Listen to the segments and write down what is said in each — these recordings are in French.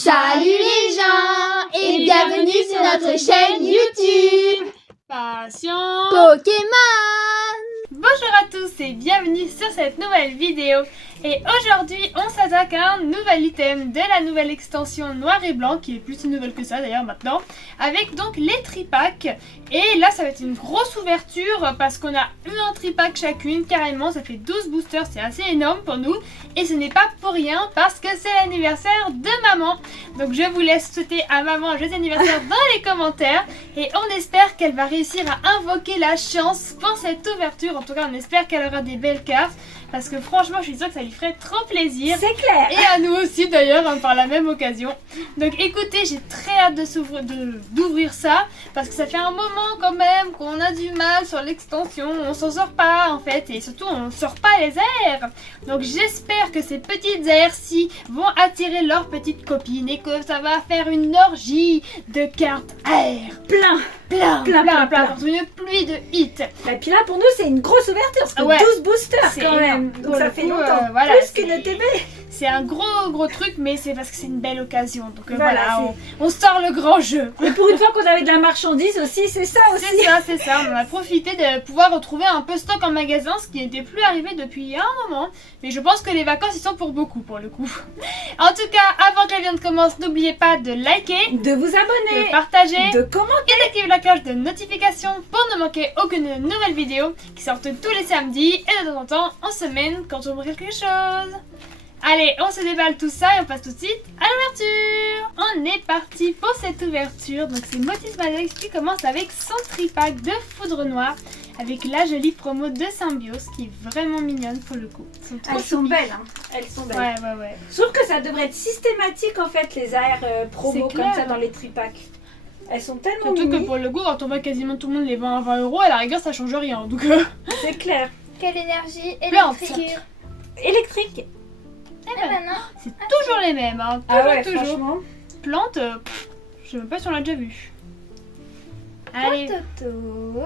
Salut les gens et bienvenue sur notre chaîne YouTube Passion Pokémon. Bonjour à tous et bienvenue sur cette nouvelle vidéo. Et aujourd'hui on s'attaque à un nouvel item de la nouvelle extension noir et blanc, qui est plus si nouvelle que ça d'ailleurs maintenant, avec donc les tripacks. Et là ça va être une grosse ouverture parce qu'on a eu un tripack chacune, carrément ça fait 12 boosters, c'est assez énorme pour nous. Et ce n'est pas pour rien parce que c'est l'anniversaire de maman. Donc je vous laisse souhaiter à maman un joyeux anniversaire dans les commentaires. Et on espère qu'elle va réussir à invoquer la chance pour cette ouverture. En tout cas on espère qu'elle aura des belles cartes. Parce que franchement je suis sûre que ça lui ferait trop plaisir. C'est clair. Et à nous aussi d'ailleurs hein, par la même occasion. Donc écoutez, j'ai très hâte d'ouvrir ça. Parce que ça fait un moment quand même qu'on a du mal sur l'extension. On s'en sort pas en fait. Et surtout on sort pas les airs. Donc j'espère que ces petites airs-ci vont attirer leurs petites copines. Et que ça va faire une orgie de cartes air. Plein. Comme une pluie de hits. Et puis là pour nous c'est une grosse ouverture parce que Ouais. 12 boosters C'est quand énorme. même. Donc Pour ça le fait coup, longtemps. voilà, Plus c'est- qu'une TB. C'est un gros truc, mais c'est parce que c'est une belle occasion. Donc Voilà, voilà, on sort le grand jeu. Et pour une fois qu'on avait de la marchandise aussi, c'est ça aussi. C'est ça. On a profité de pouvoir retrouver un peu stock en magasin, ce qui n'était plus arrivé depuis un moment. Mais je pense que les vacances, ils sont pour beaucoup, pour le coup. En tout cas, avant que la vidéo ne commence, n'oubliez pas de liker, De vous abonner. de partager De commenter. et d'activer la cloche de notification pour ne manquer aucune nouvelle vidéo qui sortent tous les samedis et de temps en temps en semaine quand on ouvre quelque chose. Allez, on se déballe tout ça et on passe tout de suite à l'ouverture. On est parti pour cette ouverture. Donc c'est Motis Maddox qui commence avec son tripack de foudre noire avec la jolie promo de Symbiose qui est vraiment mignonne pour le coup. Elles sont choupies. belles. Hein. Elles sont belles. Ouais. Je trouve que ça devrait être systématique en fait les AR promo C'est comme clair. ça dans les tripacks. Elles sont tellement Surtout que mimi. pour le coup, quand on voit quasiment tout le monde les vend à 20 €, à la rigueur ça change rien. Donc C'est clair. Quelle énergie Plante. électrique. Électrique. Et maintenant, c'est toujours les mêmes. Hein. Toujours. Franchement. Plante, je sais même pas si on l'a déjà vu. Allez. Toto.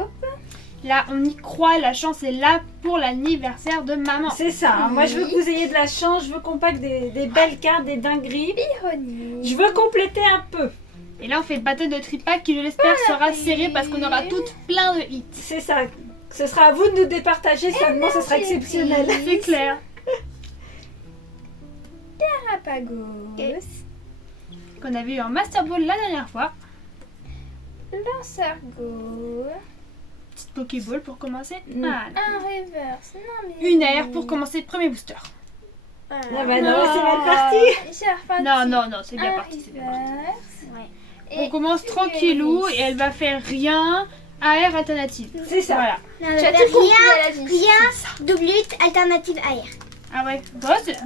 Là, on y croit, la chance est là pour l'anniversaire de maman. C'est ça. Hein. Moi je veux que vous ayez de la chance, je veux qu'on pack des belles cartes, des dingueries. Ironie. Je veux compléter un peu. Et là, on fait le battle de tripack qui, je l'espère, sera serré parce qu'on aura toutes plein de hits. C'est ça. Ce sera à vous de nous départager seulement, ce sera exceptionnel. C'est clair. Terrapagos. Qu'on avait eu en Master Ball la dernière fois. Lanceur Go. Petite Pokéball pour commencer. Mm. Voilà. Un reverse. Non mais. Une air pour commencer, premier booster. Voilà. Ah bah non, Non. c'est mal parti. Non, c'est bien parti. C'est bien parti. Reverse. On commence tranquillou et elle va faire rien. AR alternative. C'est ça. Voilà. Non, Tu as bah, tout compris à la vie. rien, double lutte, alternative AR. Ah ouais.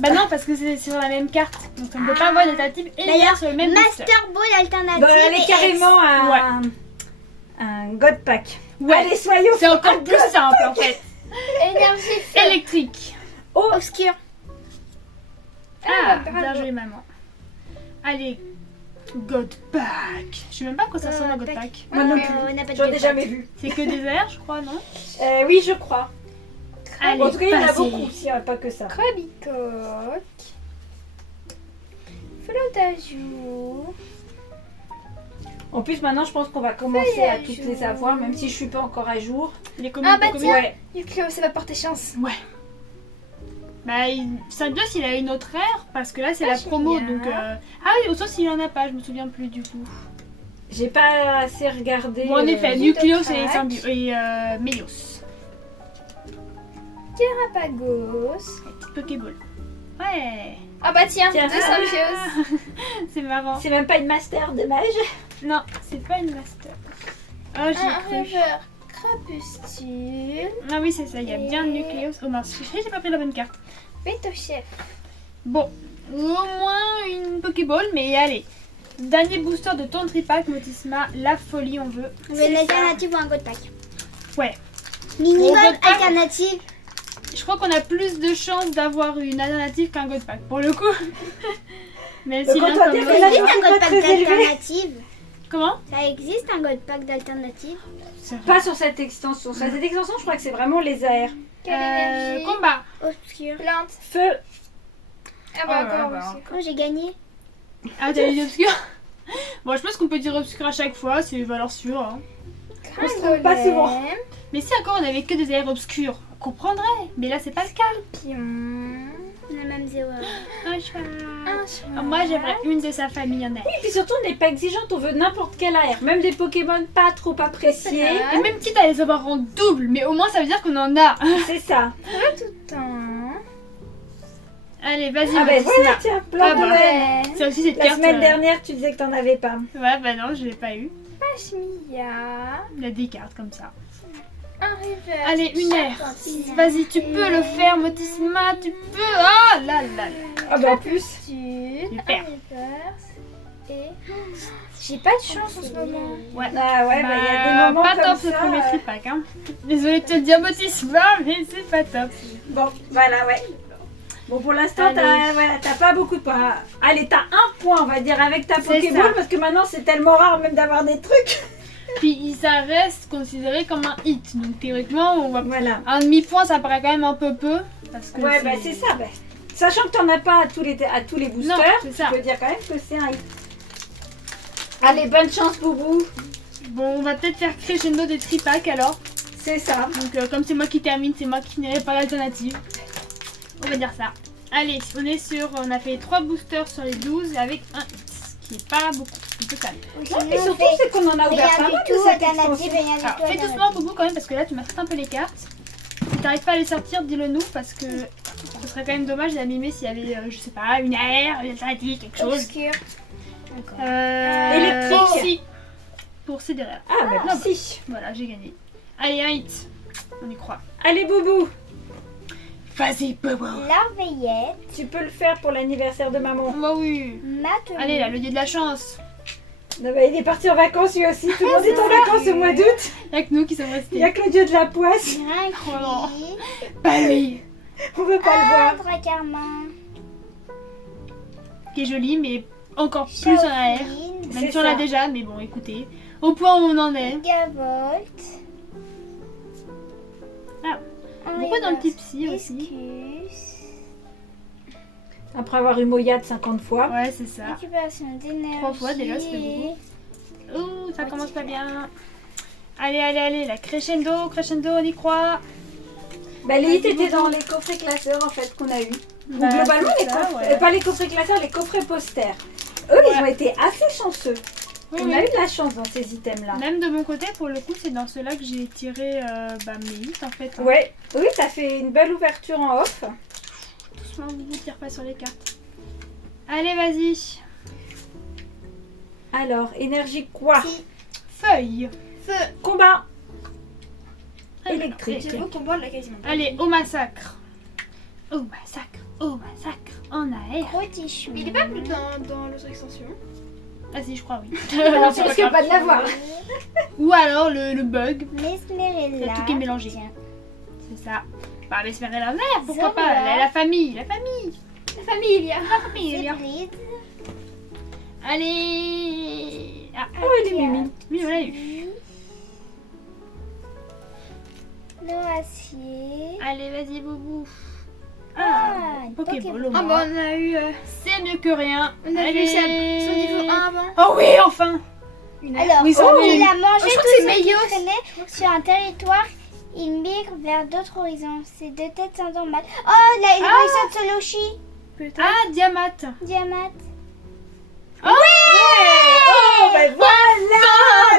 Bah non, parce que c'est sur la même carte. Donc on ne peut pas avoir d'alternative et AR sur le même booster. Master Ball alternative. Bon, elle est et carrément un God Pack. Ouais. Allez, soyons C'est encore plus simple en fait. Énergie feu. Électrique. Oh, obscur. Ah, bravo. bien joué maman. Allez, God Pack. Je sais même pas quoi ça ressemble un God Pack. moi non plus. On n'a pas de J'en ai God jamais Pack. vu. C'est que des airs, je crois, non? Oui, je crois. Allez, En tout cas, il y en a passez. beaucoup, s'il n'y a pas que ça. Krabicoque. Flottajou. En plus, maintenant, je pense qu'on va commencer à Feuillage. toutes les avoir, même si je suis pas encore à jour. Les communes, Ah bah les tiens. communes. Ouais. Nucléo, ça va porter chance. Ouais. Bah, Symbiose, il a une autre aire parce que là, c'est Ah, la promo. génial. Donc, ah oui, au sens, il en a pas, je me souviens plus du coup. J'ai pas assez regardé. Bon, en effet, Nucléo Nucléo, crack. c'est Symbiose et Mélios. Terrapagos. Petite Pokéball. Ouais. Ah bah tiens, Tiens. deux symbioses. C'est marrant. C'est même pas une master de mage. Non, c'est pas une master. Oh, Un j'ai cru. rêveur crapustule. Ah oui, c'est ça, il y a bien Et- Nucléos. Oh mince, j'ai pas pris la bonne carte. Bétochef. Bon, au moins une Pokéball, mais allez. Dernier booster de ton tripack, Motisma, la folie, on veut. On veut une alternative ou un God Pack. Ouais. Mini Au God God Pack. alternative. Je crois qu'on a plus de chances d'avoir une alternative qu'un God Pack, pour le coup. Même si Donc, l'un on doit comme dire que l'autre- là, Ça existe je un suis God pas Pack très élevée. d'alternative. Comment? Ça existe un God Pack d'alternative. Pas sur cette extension. Sur cette extension, je crois que c'est vraiment les AR. Quelle énergie. Combat. Obscur. Plante. Feu. Ah bah Oh là encore là. aussi. Oh, j'ai gagné. Ah, t'as dit obscur? Bon, je pense qu'on peut dire obscur à chaque fois, c'est une valeur sûre. Hein. On se trompe pas souvent. Mais si encore on avait que des airs obscurs, on comprendrait. Mais là, c'est pas le cas. On a même 0. Un cheval. Moi, j'aimerais une de sa famille en air. Et puis surtout, on n'est pas exigeante, on veut n'importe quel air. Même des Pokémon pas trop appréciés. Et même quitte à les avoir en double, mais au moins ça veut dire qu'on en a. C'est ça. Allez, vas-y. Ah ben Mathis, voilà, là. tiens, plein Ah de bah. Noël. Ça aussi, cette La carte. semaine dernière, tu disais que t'en avais pas. Ouais, bah non, je l'ai pas eu. Pashmia. Il y a des cartes comme ça. Un reverse. Allez, une air. Vas-y, tu peux le faire, Motisma, tu peux. Ah là là là. Ah bah en plus. Super. Et j'ai pas de chance en ce moment. Ouais. Ah ouais, bah il y a des moments pas comme top ça. ce premier tripack, hein. Désolée de te le dire, Motisma, mais c'est pas top. Bon, voilà, ouais. Bon, pour l'instant, t'as pas beaucoup de points. Allez, t'as un point, on va dire, avec ta C'est Pokéball, ça. parce que maintenant, c'est tellement rare même d'avoir des trucs. Puis ça reste considéré comme un hit, donc théoriquement, on va... Voilà. un demi-point, ça paraît quand même un peu peu. Parce que Ouais, bah c'est ça. Bah. Sachant que t'en as pas à tous les boosters, Non, c'est ça. tu peux dire quand même que c'est un hit. Allez, bonne chance, Boubou. Bon, on va peut-être faire crescendo des tripacks alors. C'est ça. Donc comme c'est moi qui termine, c'est moi qui n'irai pas l'alternative. On va dire ça. Allez, on a fait 3 boosters sur les 12 avec un hit, ce qui est pas beaucoup, un peu calme. Et surtout, c'est qu'on en a ouvert pas Rien mal du de tout, cette alternative, extension. rien du Alors tout. fais doucement Boubou quand même parce que là tu m'as un peu les cartes. Si t'arrives pas à les sortir, dis-le nous parce que ce serait quand même dommage d'abîmer s'il y avait, je sais pas, une air, une alternative, quelque chose. Obscur. Électrique. Ici. Pour ces derrière. Ah, bah Ah, si. Voilà, j'ai gagné. Allez, un hit. On y croit. Allez, Boubou. Vas-y, Boubou. L'orveillette, Tu peux le faire pour l'anniversaire de maman. Bah oui. Matelote. Allez, là, le dieu de la chance. Non, bah, il est parti en vacances lui aussi. Tout le monde est en vacances au mois d'août. Y'a que nous qui sommes Il restés. n'y a que le dieu de la poisse. Oh non. Grinky. Bah oui. On veut pas le voir. Dracarmin. Qui est joli, mais encore plus en air. Chaufferine. Même C'est si on l'a ça. déjà, mais bon, écoutez. Au point où on en est. Gavolt. Ah, pourquoi dans le petit psy aussi? Discus. Après avoir eu Moyade 50 fois. Ouais, c'est ça. Récupération d'énergie. 3 fois déjà, ça fait beaucoup. Ouh, ça commence pas bien. Allez, allez, allez, la crescendo, on y croit. Bah, les hits étaient dans les coffrets classeurs en fait qu'on a eu. Ou Bah, globalement, c'est les ça, coffrets, ouais. pas les coffrets classeurs, les coffrets posters. Eux, Ouais. ils ont été assez chanceux. Oui, On oui. a eu de la chance dans ces items-là. Même de mon côté, pour le coup, c'est dans ceux-là que j'ai tiré mes hits en fait. Hein. Ouais, oui, t'as fait une belle ouverture en off. Doucement, vous ne tire pas sur les cartes. Allez, vas-y. Alors, énergie quoi? Feuille. Combat Alors, électrique. J'avoue qu'on voit la quasiment. Allez, au massacre. Au massacre, au massacre. En air. Rotichou. Mais il est pas plus dans l'autre extension. Ah si, je crois, oui. Je risque pas de l'avoir. Ou alors le bug. L'esmerella. Tout qui est mélangé. Tiens. C'est ça. Bah, mais se faire en air, pourquoi Zola. pas. La famille, la famille. La famille, il y a. La famille, bien. Zébride. Allez. Ah, Oh, il est mimi. oui, on l'a eu. Noacier. Allez, vas-y, Boubou. Ah, une Pokéball au Ah moins. bah on a eu. C'est mieux que rien. On a Allez. vu son niveau 1 avant. Oh oui, enfin. Alors, Oui, ça oh, va. il a mangé Oh, je crois tout que c'est ce qui Meios. traînait sur un territoire. Il migre vers d'autres horizons. Ses deux têtes sont normales. Oh, là, il a de Soloshi. Peut-être. Ah, Diamat. Diamant. Oh, Oh, ben voilà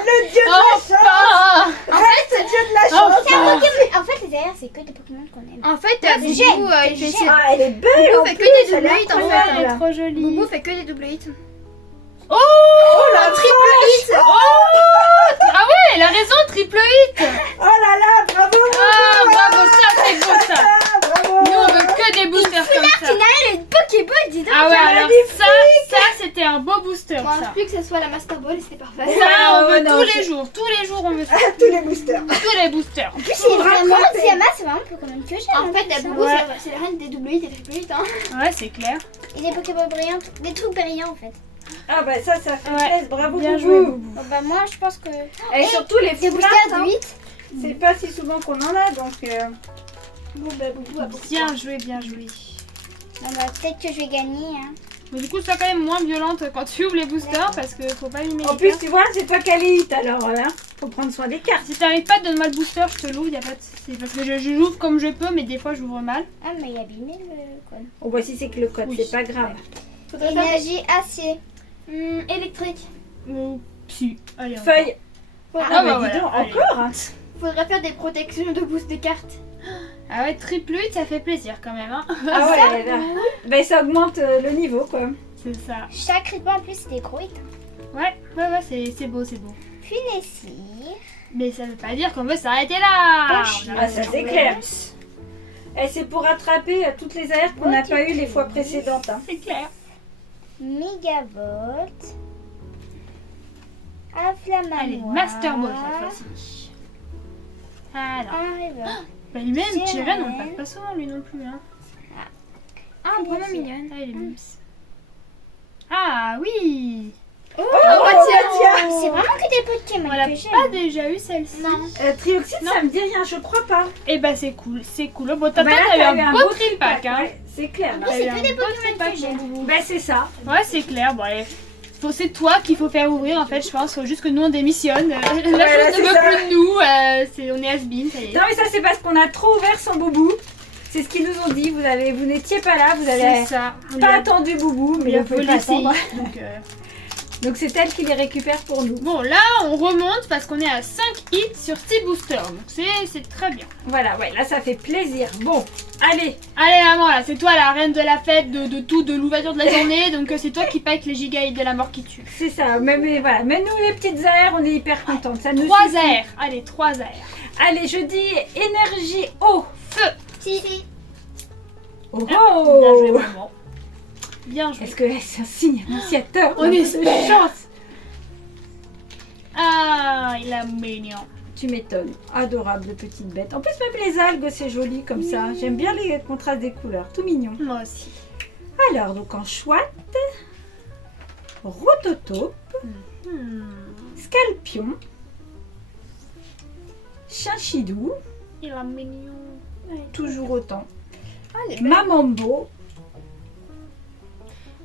le dieu de la chance. Enfin. Reste le dieu de la chance. Enfin. En fait, les derrière, c'est que des Pokémon qu'on aime. En fait, c'est Boubou, gêne, il fait c'est ses- Ah, elle est belle Boubou en fait que plus, des elle est double hits, en fait. incroyable. Elle est trop jolie. Boubou fait que des double hits. Oh, la Triple hit. Ah ouais, elle a raison, triple hit. Oh là là, bravo. Ah, bravo, ça c'est beau ça. Ah, bravo. Nous on veut que des boosters comme ça. Elle une Pokéball, dis donc. Ah ouais, alors magnifique. ça c'était un beau booster Bon, ça. plus que ce soit la Master Ball, c'était parfait. Ça on Oh, veut non, tous c'est- les jours on veut ça. Tous les boosters. Tous les boosters. En plus, c'est vraiment rattraper. Diamant, c'est vraiment Pokémon que j'aime. En fait, la Boubou, Ouais. c'est la reine des double hits et triple hits. Hein. Ouais, c'est clair. Et des Pokéballs brillants, des trucs brillants en fait. Ah bah ça fait Ouais. plaisir, bravo Bien Boubou. joué, Boubou. Bon, bah, moi, je pense que. Et surtout les Des flats, boosters hein. de 8. C'est pas si souvent qu'on en a donc. Bon, bah, Boubou a beaucoup. Bien joué, bien joué. Bon, bah, peut-être que je vais gagner. Hein. Mais du coup, c'est quand même moins violente quand tu ouvres les boosters parce que faut pas abîmer En les plus, cartes. tu vois, c'est toi qui as les hits alors, hein. Faut prendre soin des cartes. Si t'arrives pas, donne-moi le booster, je te l'ouvre, y a pas de souci. Parce que je l'ouvre comme je peux, mais des fois j'ouvre mal. Ah, mais il a abîmé le code. Oh, voici c'est que le code, Oui. c'est pas grave. Faudrait faire Énergie acier. électrique. Ou si. Allez, Feuille. Faudrait, Ah, bah bah, voilà, dis donc, allez. encore hein. faudrait faire des protections de boost des cartes. Ah ouais, triple 8, ça fait plaisir quand même, hein. Ah ouais, là. Ben, ça augmente le niveau, quoi. C'est ça. Chaque ruban en plus, c'est des gros hits. Ouais, c'est beau, c'est beau. Funessir. Mais ça veut pas dire qu'on veut s'arrêter là. Poche. On a Ah, ça c'est clair. Et c'est pour rattraper toutes les aires qu'on n'a pas eu les fois précédentes. Hein. C'est clair. Mégavolt. Inflammatoire. Allez, Master Ball cette fois-ci. Alors. Un river. Bah lui-même, Sirène. Tyrion, on le passe pas souvent lui non plus. Hein. Ah, vraiment mignonne. Ah, il est mimes. Ah oui. Oh, bah, tiens. C'est vraiment que des Pokémon On l'a que j'aime. pas déjà eu celle-ci. Trioxyde, Non. ça me dit rien, je crois pas. Et bah c'est cool, c'est cool. Bon, t'as Bah, là, t'as eu t'as un beau tripack, hein. ouais, c'est clair. là. T'as eu c'est un que des beau Pokémon tripack, que j'aime. mon boubou. Ben, c'est ça. Ouais, c'est clair. Bon, allez. C'est toi qu'il faut faire ouvrir en fait, je pense. Faut juste que nous on démissionne. La chose Voilà, ne c'est veut ça. plus de nous. On est has-been, ça y est. Non, mais ça, c'est parce qu'on a trop ouvert son boubou. C'est ce qu'ils nous ont dit. Vous n'étiez pas là, vous C'est avez ça. On pas lui a- attendu boubou, on mais lui a vous pouvez volé pas ses attendre. hits, donc, Donc, c'est elle qui les récupère pour nous. Bon, là on remonte parce qu'on est à 5 hits sur 6 boosters. Donc c'est très bien. Voilà, ouais, là, ça fait plaisir. Bon, allez. Allez maman, là c'est toi la reine de la fête, de tout, de l'ouverture de la journée. Donc c'est toi qui paye les giga hits de la mort qui tue. C'est ça. Mais voilà. Mais nous, les petites aires, on est hyper contentes. Ça nous 3 suffit. airs. Allez, 3 airs. Allez, je dis énergie eau. Feu. Si. Oh, Bien joué maman. Bien joué. Est-ce que c'est un signe annonciateur? On d'un peu de espère. chance. Ah, il est mignon. Tu m'étonnes. Adorable petite bête. En plus, même les algues, c'est joli comme ça. J'aime bien les contrastes des couleurs. Tout mignon. Moi aussi. Alors, donc en chouette, Rototo, Scalpion, Chinchidou, Il est mignon. toujours autant, Allez, Mamambo,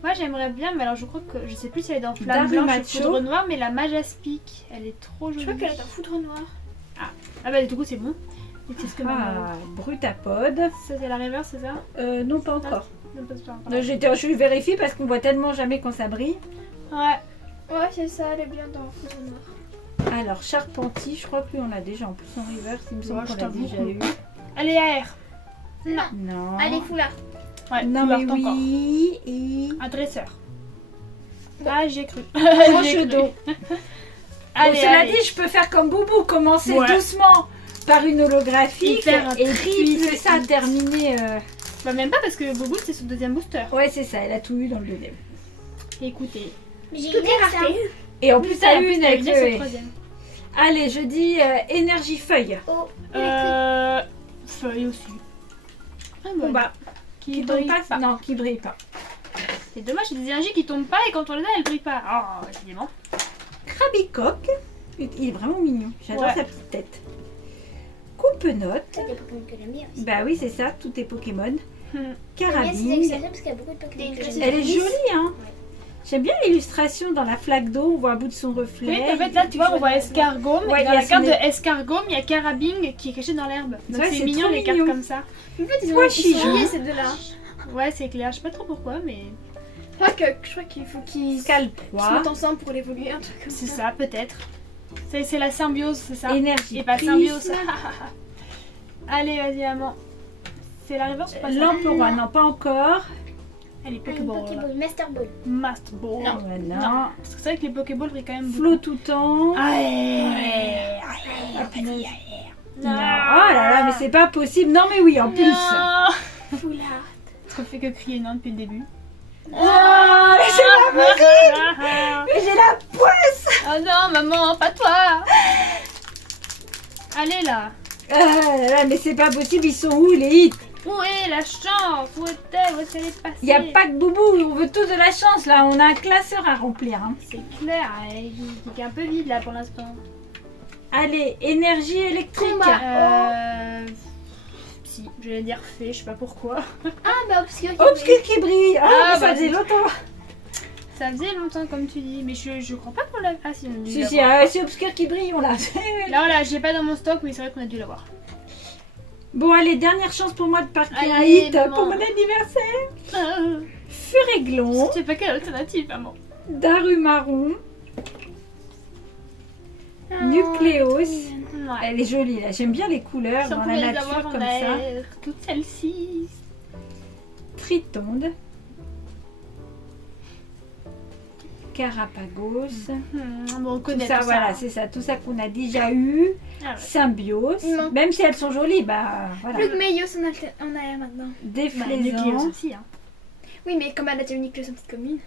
Moi j'aimerais bien, mais alors je crois que je sais plus si elle est dans Flamme Blanche ou Darumacho. Foudre Noire, mais la Majaspic, elle est trop jolie. je crois qu'elle est en foudre noire. Ah bah du coup c'est bon. Et c'est ce que maman- Brutapode. Ça c'est la reverse, c'est ça? Non, pas encore. Non, pas ça. Je vérifie parce qu'on voit tellement jamais quand ça brille. Ouais. Ouais, c'est ça, elle est bien dans foudre noire. Alors, Charpenti, je crois que lui on l'a déjà en plus en reverse. Il me semble Ouais, je qu'on l'a t'avoue déjà que- eu. Elle est AR. Non. Allez, foulard. Ouais, non, mais couleur encore. oui. Et... Un dresseur. Ah, j'ai cru. Tranche J'ai cru. d'eau. Allez, Bon, cela allez. dit, je peux faire comme Boubou, commencer Ouais. doucement par une holographique Et faire un et puis triple ça hit. terminer. Bah même pas parce que Bobo c'est son deuxième booster. Ouais, c'est ça, elle a tout eu dans le deuxième. Écoutez. J'ai Tout une est rareté. Et en plus, ça t'as eu une avec sur le- ce troisième. Allez, je dis énergie feuille. Oh, Feuille aussi. Ah, Bon bon, bah, qui qui tombe brille pas, pas. Non, qui brille pas. C'est dommage, c'est des énergies qui tombent pas et quand on les a, elles brillent pas. Oh, évidemment. Krabicoque, il est vraiment mignon. J'adore Ouais. sa petite tête. Coupe-note. c'est des Pokémon que j'aime bien aussi. Bah oui, c'est ça, tout est Pokémon. Hmm. J'aime bien ces Carabine. extensions parce qu'il y a beaucoup de Pokémon que j'aime bien. Elle est jolie, hein. J'aime bien l'illustration dans la flaque d'eau, on voit un bout de son reflet. Oui, en fait, là, tu vois, on voit Escargot. Ouais, et dans il y a la carte son- de Escargot, il y a Carabing qui est caché dans l'herbe. Donc Ouais, c'est c'est mignon trop les cartes mignon. comme ça. En fait, ils Ouais, ont Chijou. liés ces deux-là. Ouais, c'est clair. Je sais pas trop pourquoi, mais Je crois qu'il faut qu'ils se Scalpois. mettent ensemble pour l'évoluer, un truc comme c'est ça. ça, peut-être. C'est la symbiose, c'est ça. Énergie Et pas prisme. symbiose. Allez, vas-y, maman. C'est la reverse ou pas ça? Lampe roi, non, pas encore. Elle est Une Pokéball. Pokéball, Master Ball. Master Ball. Voilà. Non. Parce que c'est vrai que les Pokéballs brillent quand même beaucoup. Flot tout temps. Allez, Non. Oh là là, mais c'est pas possible. Non, mais oui, en plus. Non. Foulard. Je fais que crier non depuis le début. Oh, mais c'est pas possible. Mais j'ai la poisse. Oh non, maman, pas toi. Allez là. Ah là là, mais c'est pas possible. Ils sont où les hits? Où est la chance? Où est-elle? Où est-ce qu'elle est passée? Il n'y a pas que Boubou. On veut tous de la chance là. On a un classeur à remplir. Hein. C'est clair, il est un peu vide là pour l'instant. Allez, énergie électrique. Combat. Si, j'allais dire fée, je sais pas pourquoi. Ah, bah, obscur. Obscur qui brille. Ah, Ah, mais ça bah, faisait longtemps. Ça faisait longtemps comme tu dis, mais je crois pas qu'on l'a. Ah si, on a dû Si, l'avoir. c'est Obscur qui brille, on l'a. Là, là, j'ai pas dans mon stock, mais c'est vrai qu'on a dû l'avoir. Bon, allez, dernière chance pour moi de partir un Allez, hit maman. pour mon anniversaire. Ah, Furéglon, je sais pas quelle alternative, maman. Darumarron, Nucléos. Ouais. Elle est jolie là, j'aime bien les couleurs Si on dans pouvait la les avoir nature en comme ça. air, toutes celles-ci. Tritonde, Carapagos. Bon, on Tout connaît ça, tout voilà, ça. c'est ça, tout ça qu'on a déjà eu. Ah ouais. Symbiose, Il manque- même si elles sont jolies, bah voilà. Plus que Meillot en arrière maintenant. Bah, Nucléos Déflaisant, aussi, hein. Oui, mais comme elle a déjà une Nucléos en petite commune.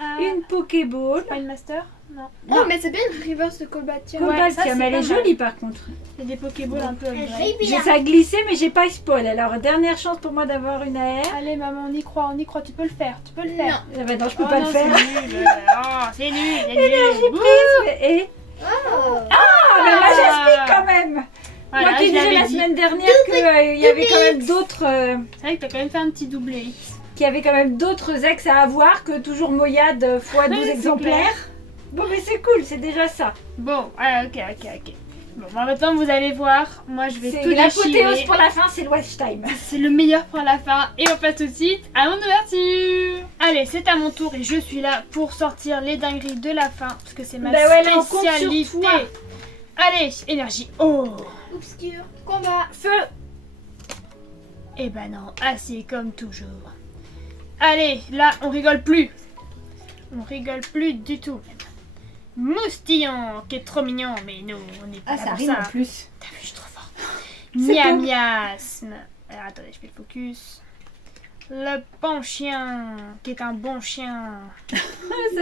Ah, une Pokéball. pas une master? Non. Oh, mais c'est bien une reverse de Colbert. tiens. Ouais, Cobalt, ça, mais c'est elle est pas mal. jolie par contre. Il y a des Pokéballs un peu Elle upgrade. brille J'ai bien. ça glissé, mais j'ai pas spoil. Alors, dernière chance pour moi d'avoir une AR. Allez, maman, on y croit, tu peux le faire, tu peux le faire. Ah bah non, je peux Oh pas non, le faire. C'est nul. Oh, c'est nul, c'est nul. Bouh. Et Oh. ah, bah là j'explique quand même. Voilà, Moi qui je disais l'avais la dit. semaine dernière qu'il y avait quand même d'autres, C'est vrai que t'as quand même fait un petit doublé. qu'il y avait quand même d'autres ex à avoir que toujours Moyade fois 12 C'est exemplaires. Bon, mais c'est cool, c'est déjà ça. Bon, ouais, ok. Bon, bah, maintenant vous allez voir, moi je vais C'est tout l'apothéose déchirer. pour la fin, c'est le watch time. C'est le meilleur pour la fin et on passe tout de suite à mon ouverture. Allez, c'est à mon tour et je suis là pour sortir les dingueries de la fin parce que c'est ma Bah ouais, là, on compte sur spécialité. toi. Allez, énergie. Oh. Obscur. Combat. Feu. Eh ben non, assez comme toujours. Allez, là, on rigole plus. On rigole plus du tout. Moustillon, qui est trop mignon, mais nous, on est pas Ah, là ça pour rime ça. en plus. T'as vu, je suis trop fort. C'est Miam bon. miasme. Alors, attendez, je fais le focus. Le bon chien, qui est un bon chien. Ça,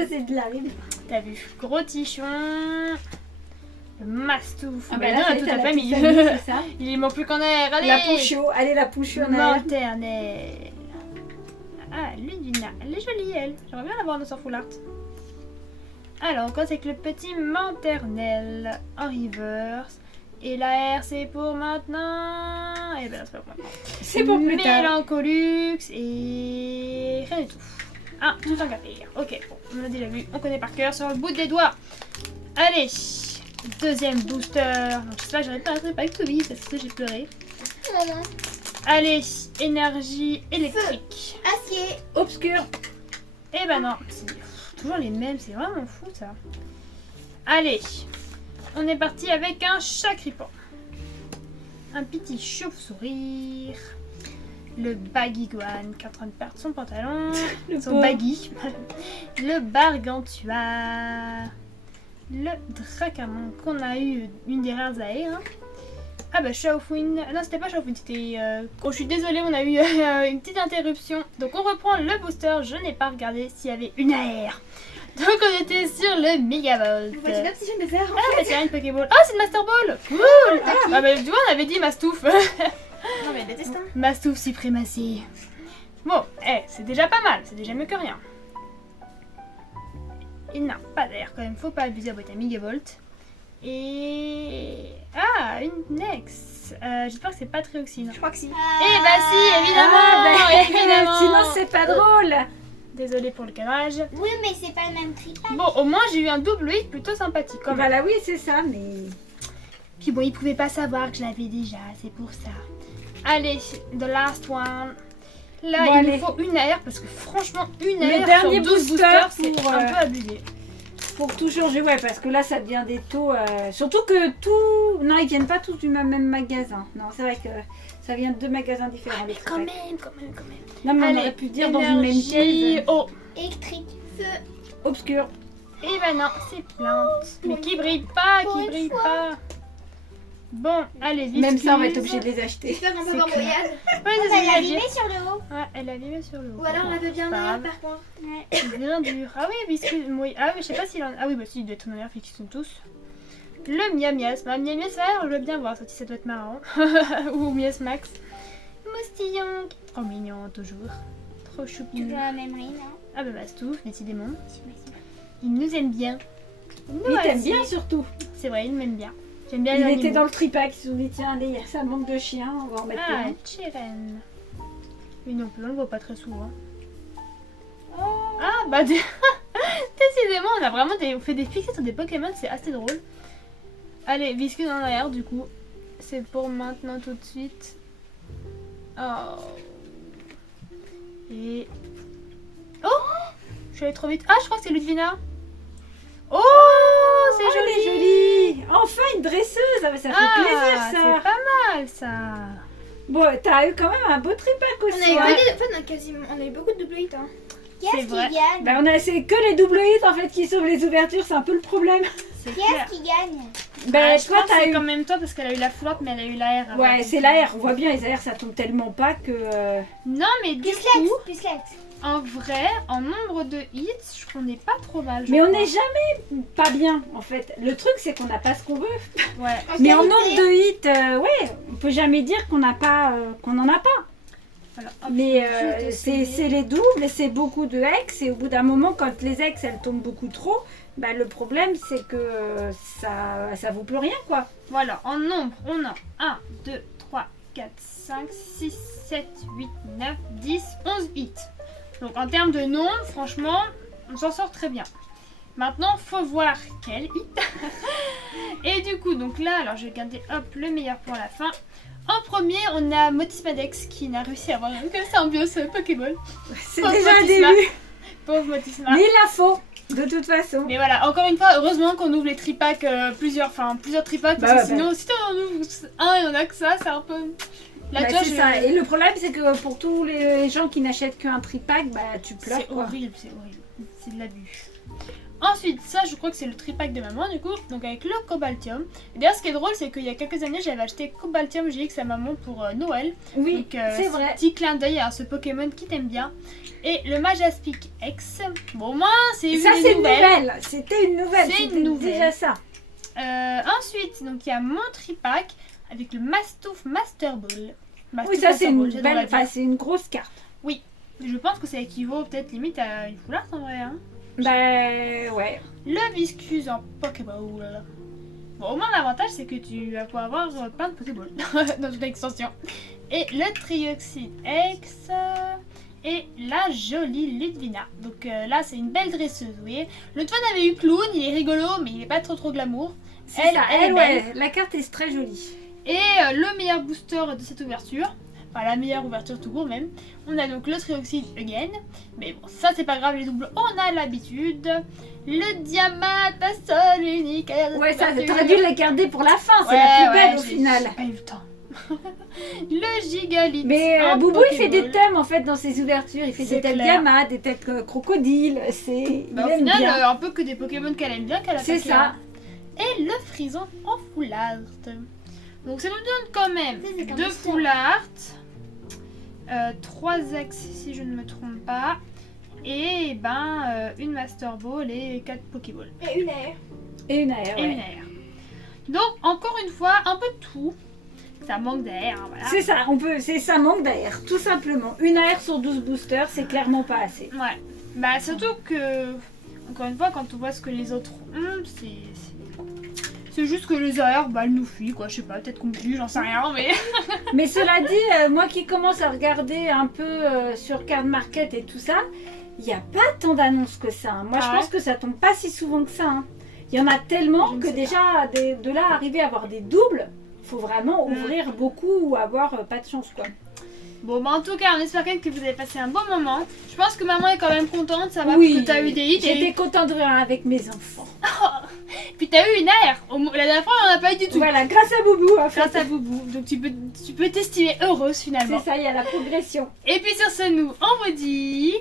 c'est de la rime. T'as vu, gros tichon. Le mastouf. Ah, Bah bah non, là, ça y est, toute t'as la la famille. petite famille, c'est ça. Il est manque plus qu'en air. Allez. La Poncho, allez, la Poncho en air. Maternelle. Ah, Ludina. Elle est jolie, elle. J'aimerais bien l'avoir dans son full art. Alors, on commence avec le petit maternel en reverse. Et la R, c'est pour maintenant. Eh ben, non, c'est pas pour maintenant. C'est pour plus tard. Mélancolux et rien du tout. Ah, tout en café. Ok, bon, on l'a déjà vu. On connaît par cœur sur le bout des doigts. Allez, deuxième booster. Donc, j'espère que j'arrête pas à pas avec Toby parce que j'ai pleuré. Voilà. Allez, énergie électrique. Acier. Obscur. Eh ben non, c'est toujours les mêmes, c'est vraiment fou ça. Allez, on est parti avec un chacripant. Un petit chauve-sourire. Le bagiguane qui est en train de perdre son pantalon. Son pauvre. baggy. Le bargantua. Le dracamon qu'on a eu une des rares AE. Hein. Ah bah Shaofun, non c'était pas Shaofun, c'était... Oh, je suis désolée, on a eu une petite interruption. Donc on reprend le booster, je n'ai pas regardé s'il y avait une AR. Donc on était sur le Megavolt. Vous voyez l'obsession de faire. Ah mais c'est une Pokéball. Ah c'est une Master Ball. Cool. Ah bah tu vois on avait dit Mastouf. Non, mais déteste. Hein. Mastouf suprématie. Bon, c'est déjà pas mal, c'est déjà mieux que rien. Et non, pas d'air quand même, faut pas abuser à boîte à Megavolt. Et... Ah, une Nex. J'espère que c'est pas Trioxine. Je crois que si. Eh bah si, évidemment, Ah, bah, évidemment. sinon, c'est pas drôle. Désolée pour le cadrage. Oui, mais c'est pas le même tripack. Bon, au moins j'ai eu un double hit plutôt sympathique quand même. Voilà, oui, c'est ça, mais. Puis bon, il pouvait pas savoir que je l'avais déjà, c'est pour ça. Allez, the last one. Là, Bon, il allez. nous faut une AR parce que franchement, une Le AR dernier sur 12 booster boosters, c'est pour, un peu abusé. Pour toujours jouer, ouais, parce que là, ça devient des taux. Surtout que tout. Non, ils viennent pas tous du même magasin. Non, c'est vrai que ça vient de deux magasins différents. les Quand trucs. même, quand même, quand même. Non, mais on Allez, aurait pu dire dans une même énergie. pièce. Oh, Électrique. Feu. Obscur. et ben non, c'est plante. Mais qui brille pas, Pour qui une brille fois. pas. Bon, allez, vite. Même ça, on va être obligé de les acheter. J'espère qu'on peut C'est voir clair. Moyade. Ouais, c'est ce Elle que l'a j'allais dire. limé sur le haut. Ouais, elle a mis sur le haut. Ou alors on la veut bien Pas meilleure grave. par contre. C'est bien dur. Ah oui, biscuit. Ah oui, je sais pas s'il en. Ah oui, bah si, il doit être en arrière, vu qu'ils sont tous. Le Miam Miasme. Ah, Miam Miasme, je veux bien voir, ça doit être marrant. Ou Mias Max. Moustillon, qui est trop mignon, toujours. Trop choupi. Toujours la même rime, hein. Ah bah Mastouf, décidément. Il nous aime bien. Nous Il t'aime aussi. bien surtout. C'est vrai, il m'aime bien. J'aime bien Il les était animaux. dans le tripack, ils se sont dit tiens, allez, ça manque de chiens, on va en mettre Ah, un. Chiren. Lui non plus, on le voit pas très souvent. Oh. Ah, bah décidément, on a vraiment fait des fixes sur des Pokémon, c'est assez drôle. Allez, Viscus en arrière, du coup. C'est pour maintenant tout de suite. Oh. Et... Oh, je suis allée trop vite. Ah, je crois que c'est Ludvina. Oh, c'est Oh, joli. elle est jolie. Enfin une dresseuse, ah, bah, ça fait Ah, plaisir ça. c'est pas mal ça. Bon, t'as eu quand même un beau tripack On aussi. a eu, hein. on a quasiment, on a eu beaucoup de double hits. Hein. C'est Qu'est-ce vrai. qui gagne? Bah, c'est que les double hits en fait qui sauvent les ouvertures, c'est un peu le problème. C'est clair. Qu'est-ce qui gagne? Bah, je toi pense que t'as c'est eu. quand même toi parce qu'elle a eu la flotte mais elle a eu l'air. avant. Ouais, c'est l'air, on voit bien, les airs ça tombe tellement pas que. Non mais du Puslex, coup, Puslex. en vrai, en nombre de hits, je trouve qu'on n'est pas trop mal. je Mais on crois. n'est jamais pas bien en fait. Le truc c'est qu'on n'a pas ce qu'on veut. Ouais. Mais en qualité. nombre de hits, ouais, on peut jamais dire qu'on n'a pas, qu'on en a pas. Voilà. Hop, Mais je vais c'est essayer. les doubles et c'est beaucoup de ex. Et au bout d'un moment, quand les ex elles tombent beaucoup trop, bah, le problème c'est que ça vaut plus rien quoi. Voilà, en nombre, on a 1, 2, 3, 4, 5, 6, 7, 8, 9, 10, 11 hits. Donc en termes de nombre, franchement, on s'en sort très bien. Maintenant, faut voir quel hit. Et du coup, donc là, alors je vais garder hop le meilleur pour la fin. En premier, on a Motismadex qui n'a réussi à avoir que symbiose Pokéball. C'est Pauvre déjà un Motisma. début. Pauvre Motisma. Mais il la faut, de toute façon. Mais voilà, encore une fois, heureusement qu'on ouvre les tripacks, plusieurs tripacks, parce Bah, que sinon, si t'en ouvres un et on a que ça, c'est un peu... Là, Bah, tu vois, c'est ça. Et le problème c'est que pour tous les gens qui n'achètent qu'un tripack, bah tu pleures c'est quoi. horrible, c'est de l'abus. Ensuite, ça, je crois que c'est le tripack de maman, du coup, donc avec le Cobaltium. Et d'ailleurs, ce qui est drôle, c'est qu'il y a quelques années, j'avais acheté Cobaltium GX à maman pour Noël. Oui, Donc, c'est vrai. Petit clin d'œil à ce Pokémon qui t'aime bien. Et le Majaspic X. Bon, au moins, c'est Ça une c'est une nouvelle. nouvelle. C'était une nouvelle. C'est une C'était nouvelle. déjà ça. Ensuite, donc il y a mon tripack avec le Mastouf Master Ball. Mastouf Oui, ça Master c'est une Ball, j'adore belle, la dire. enfin c'est une grosse carte. Je pense que ça équivaut peut-être limite à une foulard en vrai. Hein. Bah ouais. Le Viscus en Pokéball. Bon, au moins l'avantage c'est que tu vas pouvoir avoir plein de Pokéballs dans une extension. Et le Trioxide X et la jolie Ludvina. Donc là c'est une belle dresseuse, vous voyez. L'autre fois on avait eu Clown, il est rigolo mais il est pas trop glamour. C'est Elle, ça. elle est Elle, belle. ouais. La carte est très jolie. Et le meilleur booster de cette ouverture, enfin la meilleure ouverture tout court même, on a donc le Trioxide Again, mais bon ça c'est pas grave, les doubles on a l'habitude, le Diamant à sol unique. Ouais, ça t'aurais dû la garder pour la fin. C'est Ouais, la plus belle ouais, au j'ai final. pas eu le temps. Le Gigalith. Mais en Boubou il fait des Pokéball. thèmes en fait dans ses ouvertures. Il fait C'est des têtes clair. Gamma, des têtes crocodiles. C'est Bah, il au aime final, bien. un peu que des Pokémon qu'elle aime bien, qu'elle a C'est fait ça. Et le Frison en full art. Donc ça nous donne quand même Ça, c'est comme 2 ça. full art, 3 ex si je ne me trompe pas, et une Master Ball et 4 Pokéball. Et une air. Et une air. Et Ouais. une air. Donc encore une fois, un peu de tout. Ça manque d'air, hein, voilà. C'est ça. Ça manque d'air, tout simplement. Une air sur 12 boosters, c'est clairement pas assez. Ouais. Bah surtout que, encore une fois, quand on voit ce que les autres ont, c'est juste que les airs, elles nous fuient, quoi. Je sais pas, peut-être qu'on pue, j'en sais rien, mais... Mais cela dit, moi qui commence à regarder un peu sur Card Market et tout ça, il n'y a pas tant d'annonces que ça. Hein. Moi, Ah je ouais pense que ça tombe pas si souvent que ça. Hein. Il y en a tellement Je ne que sais déjà, de là, arriver à avoir des doubles, faut vraiment ouvrir beaucoup ou avoir pas de chance, quoi. Bon, bah en tout cas, on espère quand même que vous avez passé un bon moment. Je pense que maman est quand même contente, ça va, Oui, parce que t'as eu des hits. j'étais Et contente de rire avec mes enfants. puis t'as eu une air. La dernière fois, on en a pas eu du tout. Voilà, grâce à Boubou, en fait. Grâce à Boubou. Donc tu peux t'estimer heureuse finalement. C'est ça, il y a la progression. Et puis sur ce, nous, on vous dit